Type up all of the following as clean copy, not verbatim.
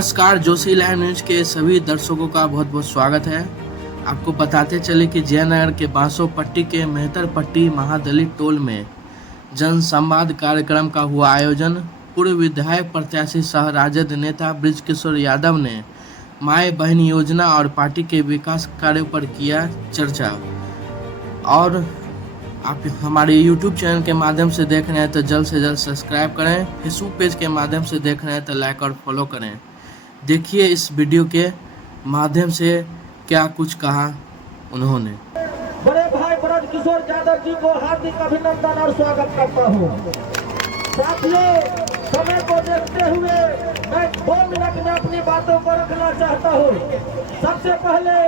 नमस्कार, जोशीलैंड न्यूज के सभी दर्शकों का बहुत बहुत स्वागत है। आपको बताते चले कि जयनगर के बांसो पट्टी के मेहतर पट्टी महादलित टोल में जन संवाद कार्यक्रम का हुआ आयोजन। पूर्व विधायक प्रत्याशी सह राजद नेता बृजकिशोर यादव ने माए बहन योजना और पार्टी के विकास कार्यों पर किया चर्चा। और आप हमारे YouTube चैनल के माध्यम से देख रहे हैं तो जल्द से जल्द सब्सक्राइब करें। फेसबुक पेज के माध्यम से देख रहे हैं तो लाइक और फॉलो करें। देखिए इस वीडियो के माध्यम से क्या कुछ कहा उन्होंने। बड़े भाई बृजकिशोर यादव जी को हार्दिक अभिनंदन और स्वागत करता हूँ। साथियों, समय को देखते हुए मैं 2 मिनट में अपनी बातों को रखना चाहता हूँ। सबसे पहले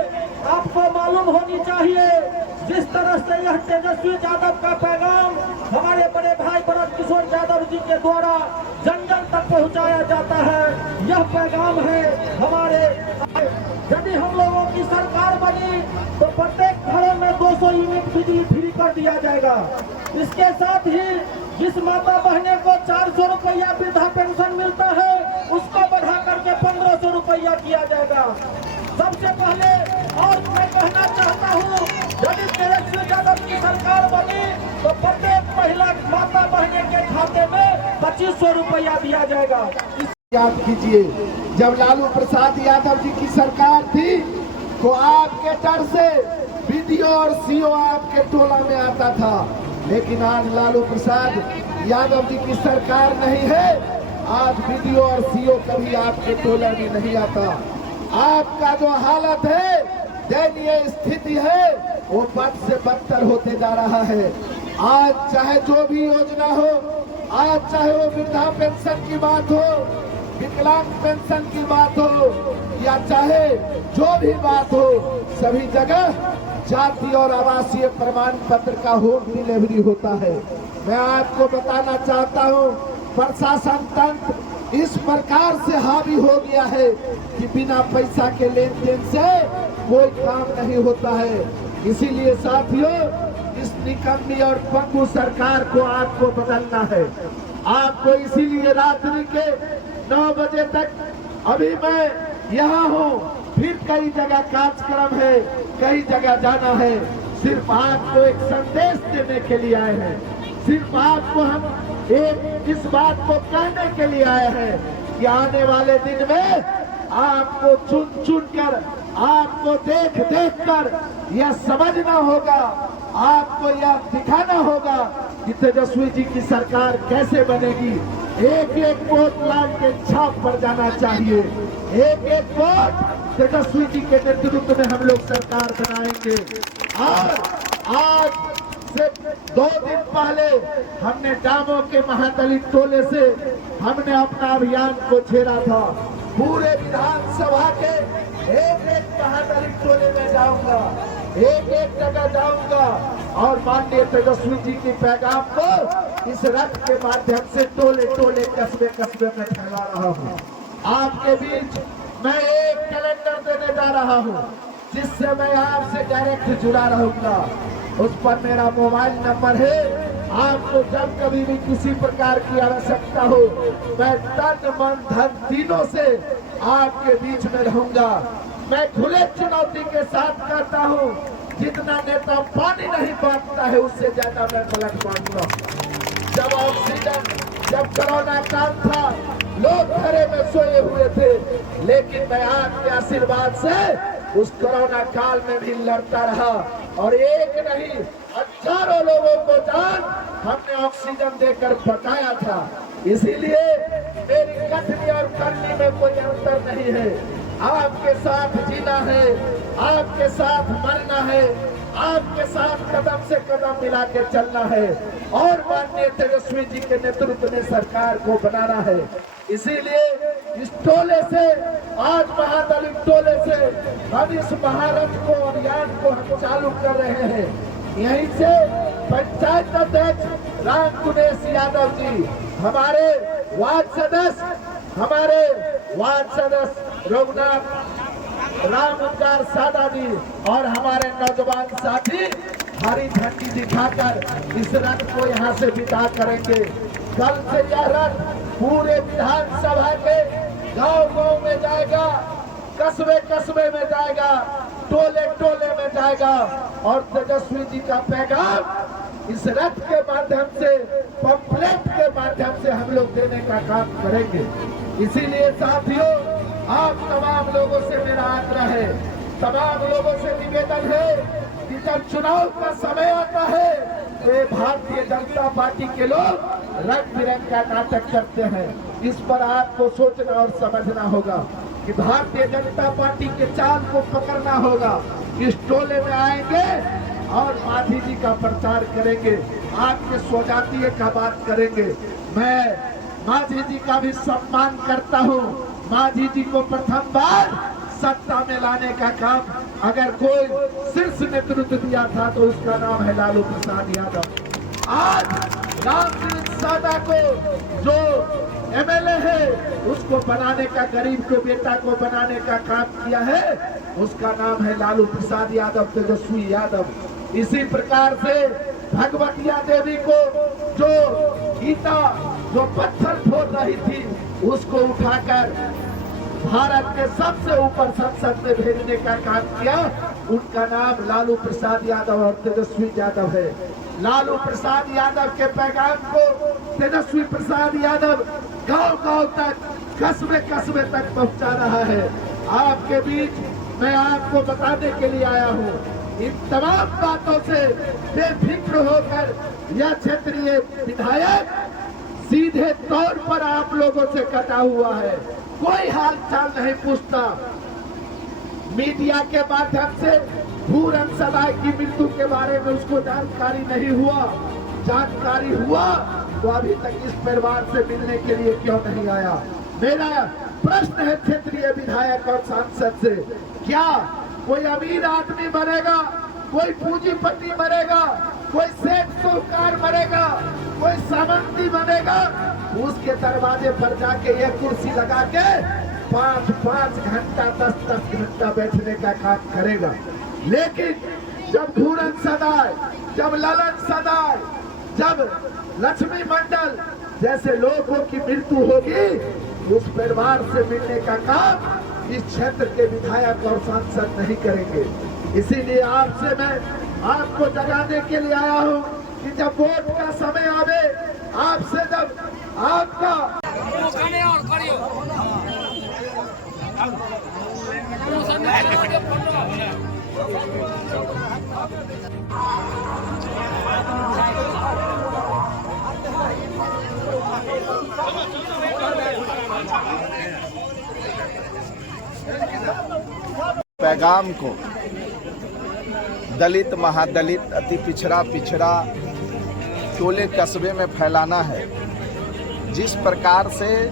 आपको मालूम होनी चाहिए, जिस तरह से यह तेजस्वी यादव का पैगाम हमारे बड़े भाई बृजकिशोर यादव जी के द्वारा जन जन तक पहुंचाया जाता है, यह पैगाम है हमारे। यदि हम लोगों की सरकार बनी तो प्रत्येक घरों में 200 यूनिट बिजली फ्री कर दिया जाएगा। इसके साथ ही जिस माता बहने को 400 रुपया वृद्धा पेंशन मिलता है, उसको बढ़ा करके 1500 रुपया किया जाएगा। सबसे पहले और मैं कहना चाहता हूँ, यदि तेजस्वी यादव की सरकार बनी तो प्रत्येक महिला माता बहने के खाते में 2500 रुपया दिया जाएगा। याद कीजिए, जब लालू प्रसाद यादव जी की सरकार थी तो आपके डर से बीडीओ और सीओ आपके टोला में आता था, लेकिन आज लालू प्रसाद यादव जी की सरकार नहीं है, आज बीडीओ और सीओ कभी आपके टोला में नहीं आता। आपका जो हालत है, दयनीय स्थिति है, वो बद से बदतर होते जा रहा है। आज चाहे जो भी योजना हो, आज चाहे वो वृद्धा पेंशन की बात हो, विकलांग पेंशन की बात हो, या चाहे जो भी बात हो, सभी जगह जाति और आवासीय प्रमाण पत्र का होम डिलीवरी होता है। मैं आपको बताना चाहता हूँ, प्रशासन तंत्र इस प्रकार से हावी हो गया है कि बिना पैसा के लेन देन से कोई काम नहीं होता है। इसीलिए साथियों, इस निकम्मी और पंगु सरकार को आपको बदलना है। आपको इसीलिए रात्रि के 9 बजे तक, अभी मैं यहाँ हूँ, फिर कई जगह कार्यक्रम है, कई जगह जाना है। सिर्फ आपको एक संदेश देने के लिए आए हैं, सिर्फ आपको हम एक इस बात को कहने के लिए आए हैं कि आने वाले दिन में आपको चुन चुन कर, आपको देख देख कर यह समझना होगा, आपको यह दिखाना होगा कि तेजस्वी जी की सरकार कैसे बनेगी। एक एक वोट लाल के छाप पर जाना चाहिए। एक एक वोट तेजस्वी जी के नेतृत्व में हम लोग सरकार बनाएंगे। आज से 2 दिन पहले हमने डामो के महादलित टोले से हमने अपना अभियान को छेड़ा था। पूरे विधानसभा के एक एक महादलित टोले में जाऊंगा, एक एक जगह जाऊंगा और माननीय तेजस्वी जी की पैगाम को इस रथ के माध्यम से टोले टोले कस्बे कस्बे में फैला रहा हूँ। आपके बीच मैं एक कैलेंडर देने जा रहा हूँ, जिससे मैं आपसे डायरेक्ट जुड़ा रहूंगा। उस पर मेरा मोबाइल नंबर है। आपको जब कभी भी किसी प्रकार की आवश्यकता हो, मैं तन मन धन तीनों से आपके बीच में रहूंगा। मैं खुले चुनौती के साथ कहता हूँ, जितना नेता पानी नहीं बांटता है, उससे ज्यादा मैं ब्लड बांटूंगा। जब ऑक्सीजन, जब कोरोना काल था, लोग घरे में सोए हुए थे, लेकिन मैं आपके आशीर्वाद से उस कोरोना काल में भी लड़ता रहा और एक नहीं 1000 लोगों को जान हमने ऑक्सीजन देकर बचाया था। इसीलिए मेरी कथनी और करनी में कोई अंतर नहीं है। आपके साथ जीना है, आपके साथ मरना है, आपके साथ कदम से कदम मिला के चलना है और माननीय तेजस्वी जी के नेतृत्व में सरकार को बनाना है। इसीलिए इस टोले से, आज महादलित टोले से हम इस महारथ को, अभियान को हम चालू कर रहे हैं। यहीं से पंचायत अध्यक्ष राम कुनेश यादव जी, हमारे वार्ड सदस्य रघुनाथ राम उद्गार सादा जी और हमारे नौजवान साथी हरी झंडी दिखाकर इस रथ को यहाँ से विदा करेंगे। कल से यह रथ पूरे विधानसभा के गांव-गांव में जाएगा, कस्बे-कस्बे में जाएगा, टोले-टोले में जाएगा और तेजस्वी जी का पैगाम इस रथ के माध्यम से, पंपलेट के माध्यम से हम लोग देने का काम करेंगे। इसीलिए साथियों, आप तमाम लोगों से मेरा आग्रह है, तमाम लोगों से निवेदन है कि जब चुनाव का समय आता है तो भारतीय जनता पार्टी के लोग रंग बिरंग का नाटक करते हैं। इस पर आपको सोचना और समझना होगा कि भारतीय जनता पार्टी के चाल को पकड़ना होगा। इस टोले में आएंगे और मांझी जी का प्रचार करेंगे, आपके स्वजातीय का बात करेंगे। मैं मांझी जी का भी सम्मान करता हूँ। मांझी जी को प्रथम बार सत्ता में लाने का काम अगर कोई शीर्ष नेतृत्व दिया था तो उसका नाम है लालू प्रसाद यादव। आज रामकृष्ण सादा को जो एमएलए है उसको बनाने का, गरीब के बेटा को बनाने का काम किया है, उसका नाम है लालू प्रसाद यादव, तेजस्वी यादव। इसी प्रकार से भगवतिया देवी को जो गीता जो पत्थर फोड़ रही थी उसको उठाकर भारत के सबसे ऊपर संसद में भेजने का काम किया, उनका नाम लालू प्रसाद यादव और तेजस्वी यादव है। लालू प्रसाद यादव के पैगाम को तेजस्वी प्रसाद यादव गांव-गांव तक, कस्बे-कस्बे तक पहुंचा रहा है। आपके बीच मैं आपको बताने के लिए आया हूं। इन तमाम बातों से बेफिक्र होकर यह क्षेत्रीय विधायक सीधे तौर पर आप लोगों से कटा हुआ है, कोई हाल चाल नहीं पूछता। मीडिया के माध्यम से पूरन सदाय की मृत्यु के बारे में उसको जानकारी नहीं हुआ, जानकारी हुआ तो अभी तक इस परिवार से मिलने के लिए क्यों नहीं आया। मेरा प्रश्न है क्षेत्रीय विधायक और सांसद से, क्या कोई अमीर आदमी मरेगा, कोई पूंजीपति मरेगा, कोई सेठ साहूकार मरेगा, कोई सामंती बनेगा, उसके दरवाजे पर जाके एक कुर्सी लगा के 5-5 घंटा 10-10 घंटा बैठने का काम करेगा। लेकिन जब घूरन सदाय, जब ललन सदाय, जब लक्ष्मी मंडल जैसे लोगों की मृत्यु होगी, उस परिवार से मिलने का काम इस क्षेत्र के विधायक और सांसद नहीं करेंगे। इसीलिए आपसे मैं आपको जगाने के लिए आया हूँ कि जब वोट का समय आवे, आपसे जब आपका पैगाम को दलित, महादलित, अति पिछड़ा टोले कस्बे में फैलाना है। जिस प्रकार से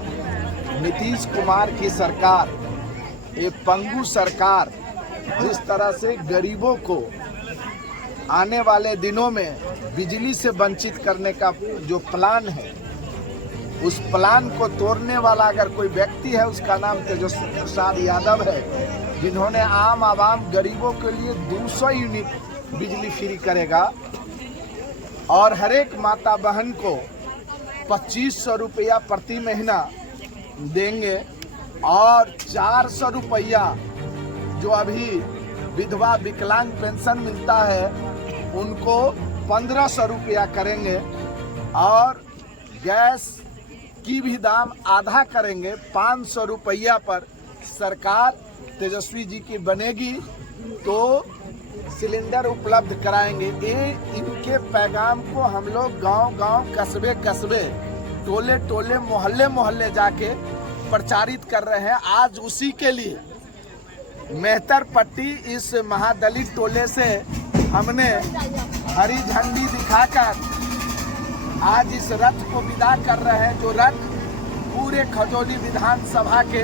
नीतीश कुमार की सरकार, एक पंगु सरकार, जिस तरह से गरीबों को आने वाले दिनों में बिजली से वंचित करने का जो प्लान है, उस प्लान को तोड़ने वाला अगर कोई व्यक्ति है, उसका नाम तेजस्वी प्रसाद यादव है, जिन्होंने आम आवाम गरीबों के लिए 200 यूनिट बिजली फ्री करेगा और हर एक माता बहन को 2500 रुपया प्रति महीना देंगे और 400 रुपया जो अभी विधवा विकलांग पेंशन मिलता है उनको 1500 रुपया करेंगे और गैस की भी दाम आधा करेंगे। 500 रुपया पर सरकार तेजस्वी जी की बनेगी तो सिलेंडर उपलब्ध कराएंगे। ये इनके पैगाम को हम लोग गांव-गांव, कस्बे-कस्बे, टोले-टोले, मोहल्ले-मोहल्ले जाके प्रचारित कर रहे हैं। आज उसी के लिए मेहतर पट्टी इस महादलित टोले से हमने हरी झंडी दिखाकर आज इस रथ को विदा कर रहे हैं, जो रथ पूरे खजौली विधानसभा के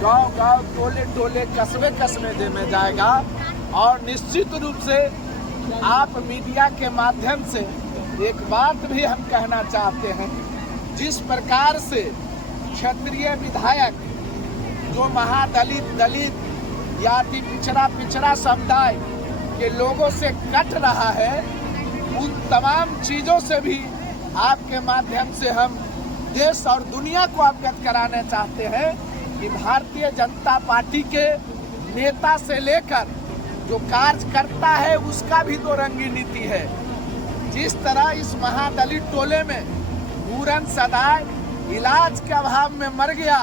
गांव-गांव, टोले-टोले, कस्बे-कस्बे में जाएगा। और निश्चित रूप से आप मीडिया के माध्यम से एक बात भी हम कहना चाहते हैं, जिस प्रकार से क्षेत्रीय विधायक जो महादलित, दलित या अति पिछड़ा समुदाय के लोगों से कट रहा है, उन तमाम चीज़ों से भी आपके माध्यम से हम देश और दुनिया को अवगत कराना चाहते हैं कि भारतीय जनता पार्टी के नेता से लेकर जो कार्यकर्ता है उसका भी दो रंगी नीति है। जिस तरह इस महादलित टोले में पूरन सदाय इलाज के अभाव में मर गया,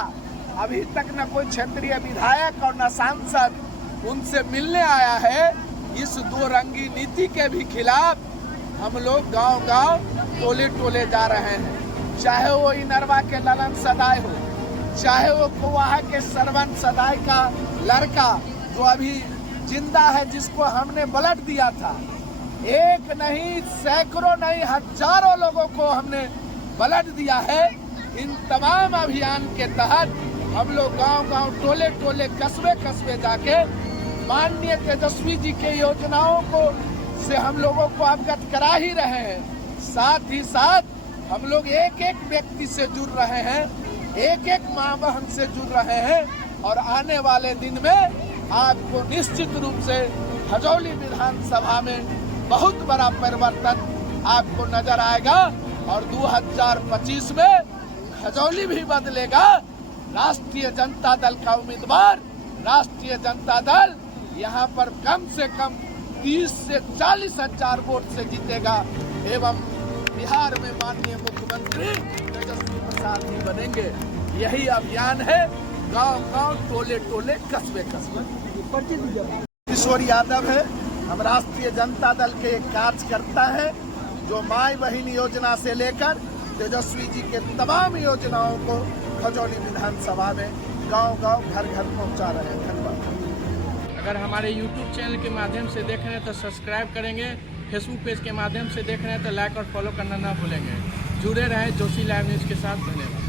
अभी तक न कोई क्षेत्रीय विधायक और न सांसद उनसे मिलने आया है। इस दो रंगी नीति के भी खिलाफ हम लोग गांव-गांव टोले जा रहे हैं। चाहे वो इनरवा के ललन सदाय हो, चाहे वो कोवाहा के सरवन सदाय का लड़का जो अभी जिंदा है, जिसको हमने ब्लड दिया था, एक नहीं सैकड़ों नहीं हजारों लोगों को हमने ब्लड दिया है। इन तमाम अभियान के तहत हम लोग गांव-गांव टोले कस्बे जाके माननीय तेजस्वी जी के योजनाओं को से हम लोगों को अवगत करा ही रहे हैं। साथ ही साथ हम लोग एक व्यक्ति से जुड़ रहे हैं, एक माँ बहन से जुड़ रहे हैं और आने वाले दिन में आपको निश्चित रूप से हजौली विधानसभा में बहुत बड़ा परिवर्तन आपको नजर आएगा और 2025 में हजौली भी बदलेगा। राष्ट्रीय जनता दल का उम्मीदवार राष्ट्रीय जनता दल यहाँ पर कम से कम 30 से 40 हजार वोट से जीतेगा एवं बिहार में माननीय मुख्यमंत्री तेजस्वी प्रसाद जी बनेंगे। यही अभियान है। गांव-गांव टोले कस्बे किशोर यादव है, हम राष्ट्रीय जनता दल के एक कार्यकर्ता है जो माई बहन योजना से लेकर तेजस्वी जी के तमाम योजनाओं को खजौली विधानसभा में गांव-गांव घर पहुंचा रहे हैं। धन्यवाद। अगर हमारे YouTube चैनल के माध्यम से देख रहे हैं तो सब्सक्राइब करेंगे, फेसबुक पेज के माध्यम से देख रहे हैं तो लाइक और फॉलो करना ना भूलेंगे। जुड़े रहें जोशी लाइव न्यूज़ के साथ। धन्यवाद।